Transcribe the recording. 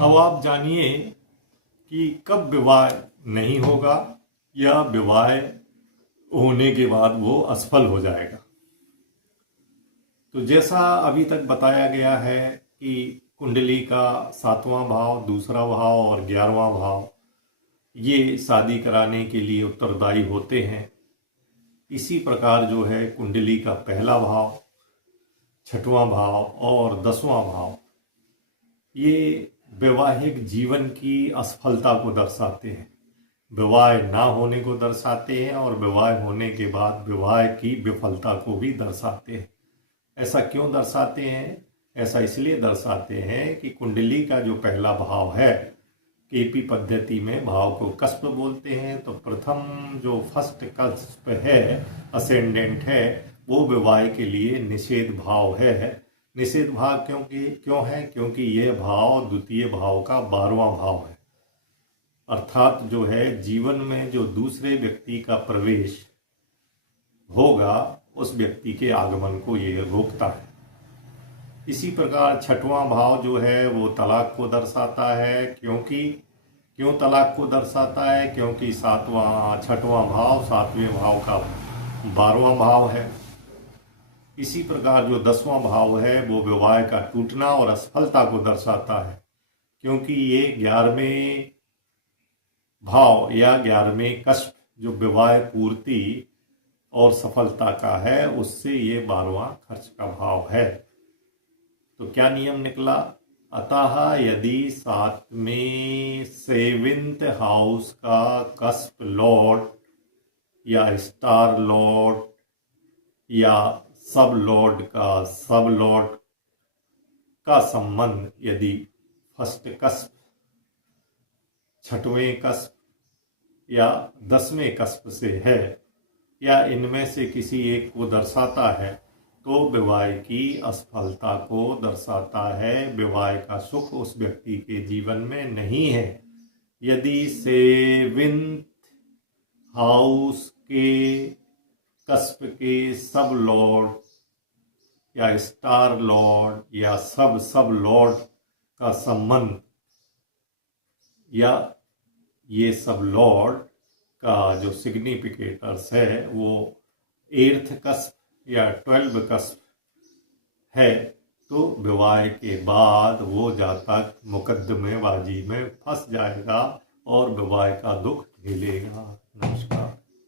अब आप जानिए कि कब विवाह नहीं होगा या विवाह होने के बाद वो असफल हो जाएगा। तो जैसा अभी तक बताया गया है कि कुंडली का 7वां भाव, दूसरा भाव और 11वां भाव ये शादी कराने के लिए उत्तरदायी होते हैं। इसी प्रकार जो है कुंडली का पहला भाव, 6वां भाव और 10वां भाव ये वैवाहिक जीवन की असफलता को दर्शाते हैं, विवाह ना होने को दर्शाते हैं और विवाह होने के बाद विवाह की विफलता को भी दर्शाते हैं। ऐसा क्यों दर्शाते हैं? ऐसा इसलिए दर्शाते हैं कि कुंडली का जो पहला भाव है, केपी पद्धति में भाव को कस्प बोलते हैं, तो प्रथम जो फर्स्ट कस्प है, असेंडेंट है, वो विवाह के लिए निषेध भाव है। निषेध भाव क्यों है? क्योंकि यह भाव द्वितीय भाव का 12वां भाव है, अर्थात जो है जीवन में जो दूसरे व्यक्ति का प्रवेश होगा उस व्यक्ति के आगमन को ये रोकता है। इसी प्रकार 6वां भाव जो है वो तलाक को दर्शाता है। क्यों तलाक को दर्शाता है? क्योंकि 6वां भाव 7वें भाव का 12वां भाव है। इसी प्रकार जो 10वां भाव है वो विवाह का टूटना और असफलता को दर्शाता है, क्योंकि ये 11वें भाव या 11वें कष्ट जो विवाह पूर्ति और सफलता का है, उससे ये 12वां खर्च का भाव है। तो क्या नियम निकला? अतः यदि 7वें हाउस का कस्प लॉर्ड या स्टार लॉर्ड या सब लॉर्ड का संबंध यदि फर्स्ट कस्प, 6वें कस्प या 10वें कस्प से है या इनमें से किसी एक को दर्शाता है, तो विवाह की असफलता को दर्शाता है। विवाह का सुख उस व्यक्ति के जीवन में नहीं है। यदि 7वें हाउस के कस्प के सब लॉर्ड या स्टार लॉर्ड या सब लॉर्ड का संबंध या ये सब लॉर्ड का जो सिग्निफिकेटर्स है वो 8th कस्प या 12 कस्प है, तो विवाह के बाद वो जातक मुकदमेबाजी में फंस जाएगा और विवाह का दुख झेलेगा। नमस्कार।